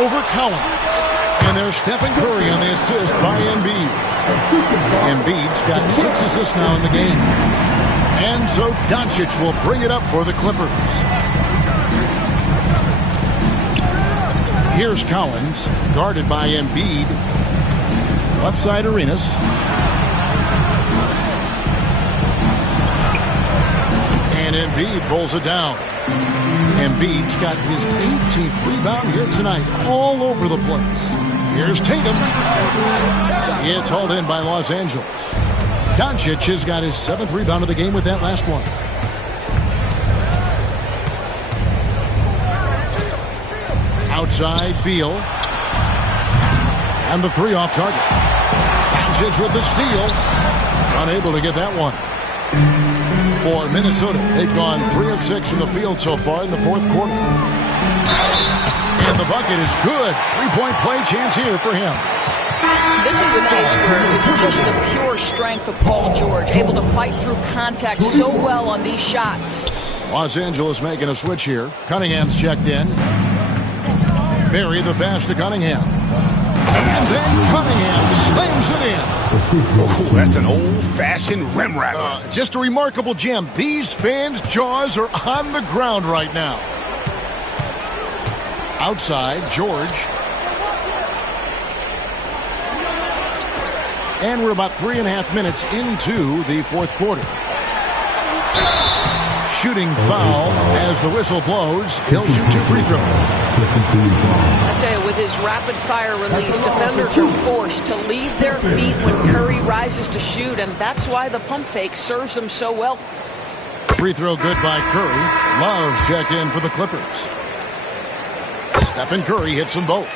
over Collins. And there's Stephen Curry on the assist by Embiid. Embiid's got 6 assists now in the game. And so Doncic will bring it up for the Clippers. Here's Collins, guarded by Embiid. Left side Arenas. And Embiid pulls it down. Embiid's got his 18th rebound here tonight, all over the place. Here's Tatum. It's hauled in by Los Angeles. Doncic has got his 7th rebound of the game with that last one. Outside, Beal. And the 3 off target. Doncic with the steal. Unable to get that one. For Minnesota, they've gone 3 of 6 from the field so far in the 4th quarter. And the bucket is good. 3-point play chance here for him. This is a case where it's just the pure strength of Paul George, able to fight through contact so well on these shots. Los Angeles making a switch here. Cunningham's checked in. Barry the pass to Cunningham. And then Cunningham slams it in. Ooh, that's an old-fashioned rim wrapper. Just a remarkable gem. These fans' jaws are on the ground right now. Outside, George. And we're about 3.5 minutes into the 4th quarter. Shooting foul as the whistle blows. He'll shoot 2 free throws. I tell you, with his rapid-fire release, defenders are forced to leave their feet when Curry rises to shoot, and that's why the pump fake serves him so well. Free throw good by Curry. Love's checked in for the Clippers. Stephen Curry hits them both.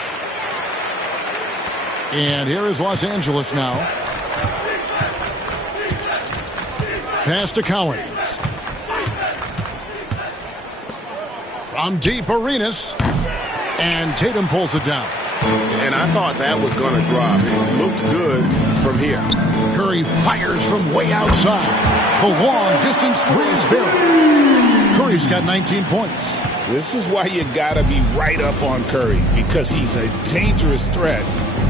And here is Los Angeles now. Pass to Collins. From deep, Arenas. And Tatum pulls it down. And I thought that was going to drop. It looked good from here. Curry fires from way outside. The long-distance 3 is buried. Curry's got 19 points. This is why you got to be right up on Curry, because he's a dangerous threat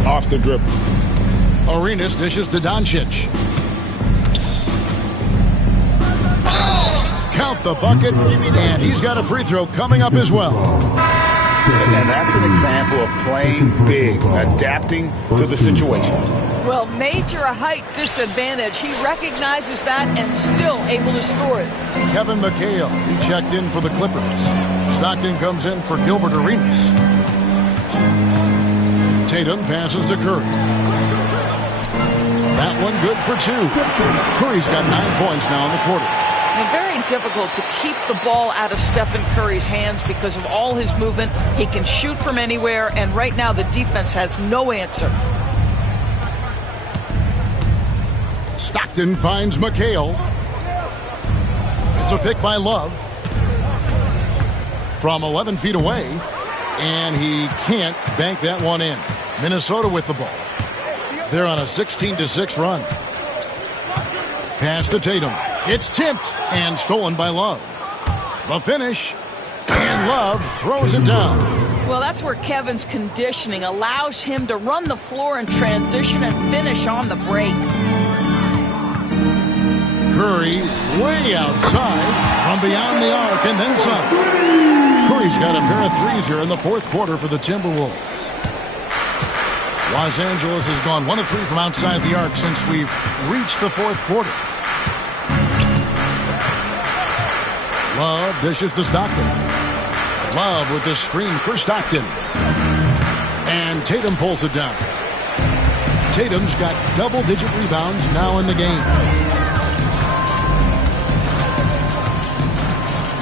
off the dribble. Arenas dishes to Doncic. Count the bucket, and he's got a free throw coming up as well. And that's an example of playing big, adapting to the situation. Well, major height disadvantage. He recognizes that and still able to score it. Kevin McHale, he checked in for the Clippers. Stockton comes in for Gilbert Arenas. Tatum passes to Curry. That one good for 2. Curry's got 9 points now in the quarter. And very difficult to keep the ball out of Stephen Curry's hands because of all his movement. He can shoot from anywhere, and right now the defense has no answer. Stockton finds McHale. It's a pick by Love. From 11 feet away, and he can't bank that one in. Minnesota with the ball. They're on a 16-6 run. Pass to Tatum. It's tipped and stolen by Love. The finish, and Love throws it down. Well, that's where Kevin's conditioning allows him to run the floor in transition and finish on the break. Curry way outside from beyond the arc and then some. Curry's got a pair of threes here in the 4th quarter for the Timberwolves. Los Angeles has gone 1 of 3 from outside the arc since we've reached the 4th quarter. Love dishes to Stockton. Love with the screen for Stockton. And Tatum pulls it down. Tatum's got double-digit rebounds now in the game.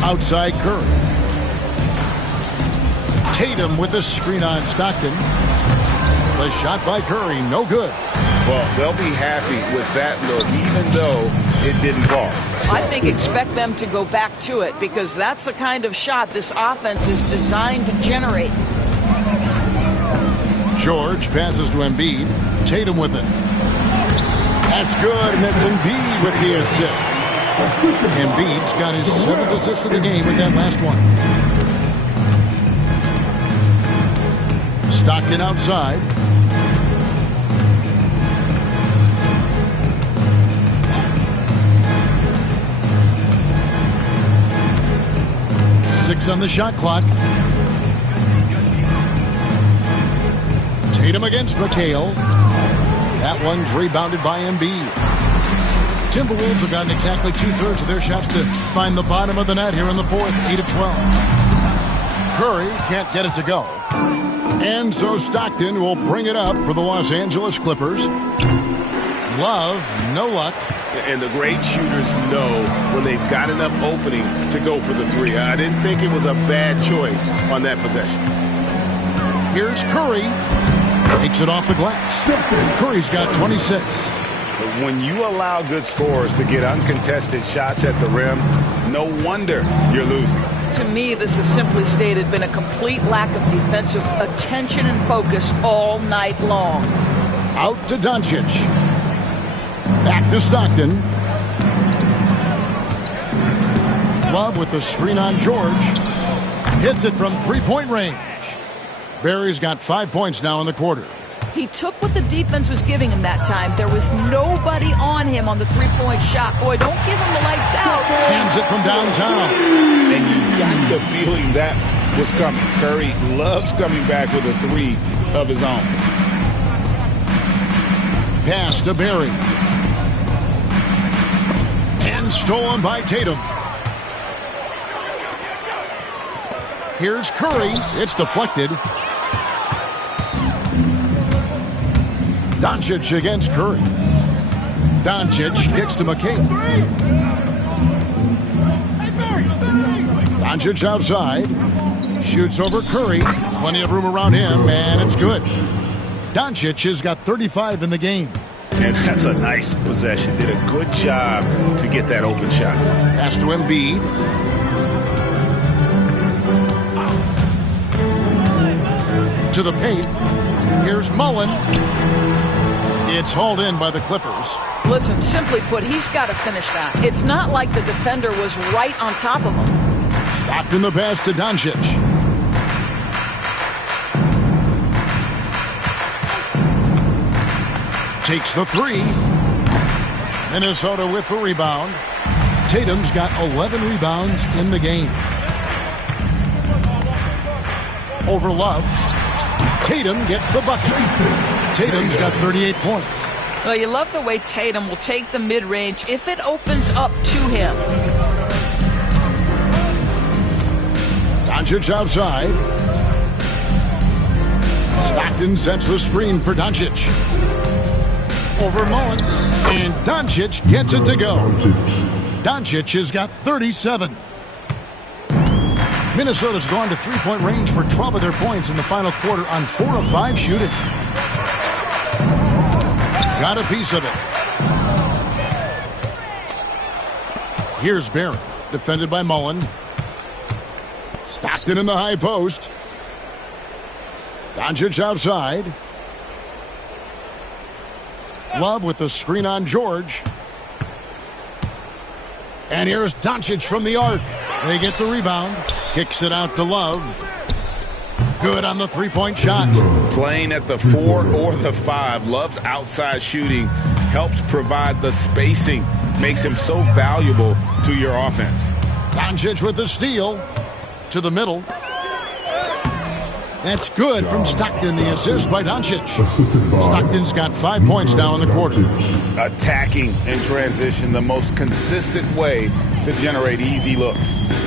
Outside Curry. Tatum with the screen on Stockton. The shot by Curry, no good. Well, they'll be happy with that look, even though it didn't fall. I think expect them to go back to it because that's the kind of shot this offense is designed to generate. George passes to Embiid. Tatum with it. That's good, and it's Embiid with the assist. Embiid's got his 7th assist of the game with that last one. Stockton outside. Six on the shot clock. Tatum against McHale. That one's rebounded by Embiid. Timberwolves have gotten exactly 2/3 of their shots to find the bottom of the net here in the fourth, 8 of 12. Curry can't get it to go. And so Stockton will bring it up for the Los Angeles Clippers. Love, no luck. And the great shooters know when they've got enough opening to go for the three. I didn't think it was a bad choice on that possession. Here's Curry. Takes it off the glass. Curry's got 26. But when you allow good scorers to get uncontested shots at the rim, no wonder you're losing. To me, this has simply stated been a complete lack of defensive attention and focus all night long. Out to Doncic. Back to Stockton. Love with the screen on George. Hits it from three-point range. Barry's got 5 points now in the quarter. He took what the defense was giving him that time. There was nobody on him on the three-point shot. Boy, don't give him the lights out. Hands it from downtown. And you got the feeling that was coming. Curry loves coming back with a three of his own. Pass to Barry. And stolen by Tatum. Here's Curry. It's deflected. Doncic against Curry. Doncic kicks to McHale. Doncic outside. Shoots over Curry. Plenty of room around him, and it's good. Doncic has got 35 in the game. And that's a nice possession. Did a good job to get that open shot. Pass to Embiid. To the paint. Here's Mullen. It's hauled in by the Clippers. Listen, simply put, he's got to finish that. It's not like the defender was right on top of him. Stopped in the pass to Doncic. Takes the three. Minnesota with the rebound. Tatum's got 11 rebounds in the game. Over Love. Tatum gets the bucket. Tatum's got 38 points. Well, you love the way Tatum will take the mid-range if it opens up to him. Doncic outside. Stockton sets the screen for Doncic. Over Mullen. And Doncic gets it to go. Doncic has got 37. Minnesota's gone to three-point range for 12 of their points in the final quarter on 4 of 5 shooting. Got a piece of it. Here's Barry, defended by Mullen. Stockton in the high post. Doncic outside. Love with the screen on George. And here's Doncic from the arc. They get the rebound. Kicks it out to Love. Good on the three-point shot. Playing at the 4 or the 5. Love's outside shooting helps provide the spacing. Makes him so valuable to your offense. Doncic with the steal. To the middle. That's good from Stockton, the assist by Doncic. Stockton's got 5 points now in the quarter. Attacking in transition, the most consistent way to generate easy looks.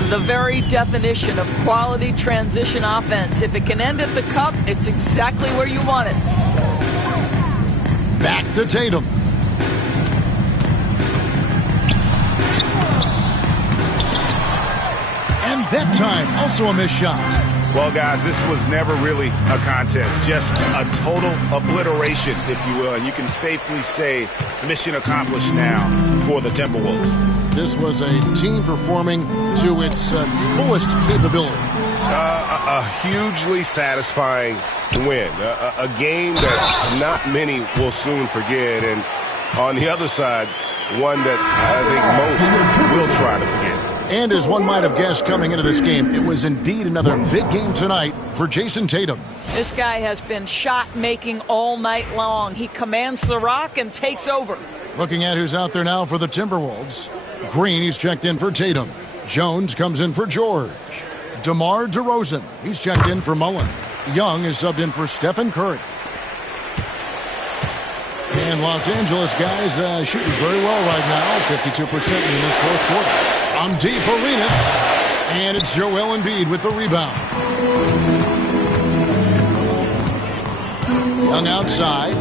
The very definition of quality transition offense. If it can end at the cup, it's exactly where you want it. Back to Tatum. And that time, also a missed shot. Well, guys, this was never really a contest, just a total obliteration, if you will. And you can safely say mission accomplished now for the Timberwolves. This was a team performing to its fullest capability. A hugely satisfying win. A game that not many will soon forget. And on the other side, one that I think most will try to forget. And as one might have guessed coming into this game, it was indeed another big game tonight for Jason Tatum. This guy has been shot-making all night long. He commands the rock and takes over. Looking at who's out there now for the Timberwolves. Green, he's checked in for Tatum. Jones comes in for George. DeMar DeRozan, he's checked in for Mullen. Young is subbed in for Stephen Curry. And Los Angeles guys shooting very well right now, 52% in this fourth quarter. On deep, Arenas, and it's Joel Embiid with the rebound. Young outside.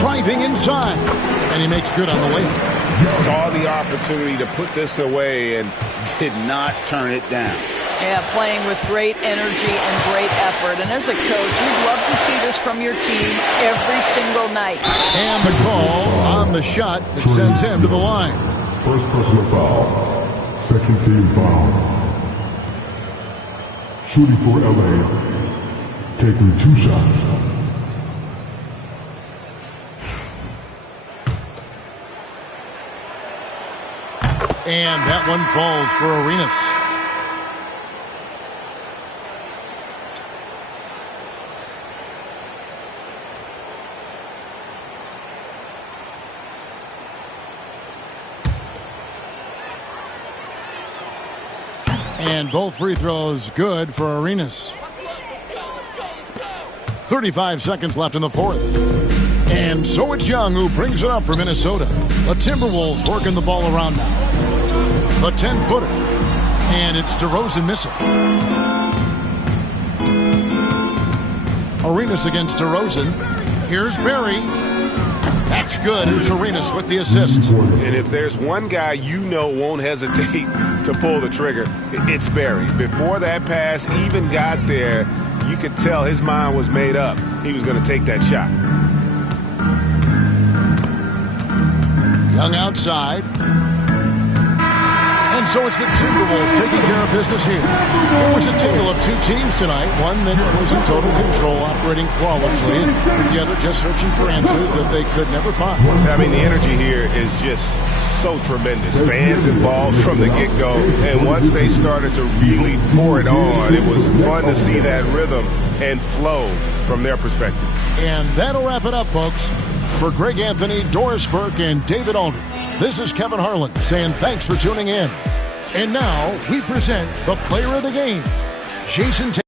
Driving inside, and he makes good on the way. Saw the opportunity to put this away and did not turn it down. Yeah, playing with great energy and great effort. And as a coach, you'd love to see this from your team every single night. And the call on the shot that sends him to the line. First personal foul. Second team foul. Shooting for LA. Taking 2 shots. And that one falls for Arenas. And both free throws good for Arenas. 35 seconds left in the fourth. And so it's Young who brings it up for Minnesota. The Timberwolves working the ball around now. The 10-footer. And it's DeRozan missing. Arenas against DeRozan. Here's Barry. That's good, and Arenas with the assist. And if there's one guy you know won't hesitate to pull the trigger, it's Barry. Before that pass even got there, you could tell his mind was made up. He was going to take that shot. Young outside. And so it's the Timberwolves taking care of business here. It was a tale of 2 teams tonight. One that was in total control, operating flawlessly, and the other just searching for answers that they could never find. I mean, the energy here is just so tremendous. Fans involved from the get-go. And once they started to really pour it on, it was fun to see that rhythm and flow from their perspective. And that'll wrap it up, folks. For Greg Anthony, Doris Burke, and David Aldridge, this is Kevin Harlan saying thanks for tuning in. And now we present the player of the game, Jason Tatum.